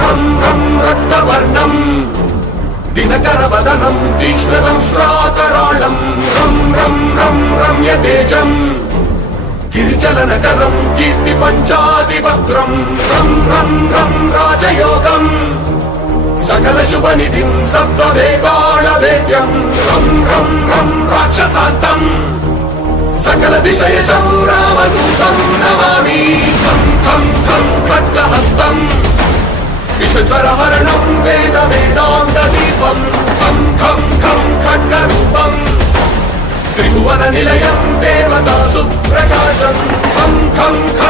रं रं रक्तवर्णं दिनकरवदनं तीक्ष्णदंष्ट्राकराळं रं रं रं रम्यतेजं गिरिचलनकरं कीर्तिपञ्चादिभद्रं रं रं रं राजयोगं सकलशुभनिधिं सप्तवेदाणवेद्यं रं रं रं राक्षसान्तं सकलदिशयशं रामदूतं नमामि खं खं खं खड्गहस्तं विषज्वरहरणं वेदवेदान्तदीपं खं खं खं खड्गरूपं त्रिभुवननिलयं देवतासुप्रकाशं खं खं खं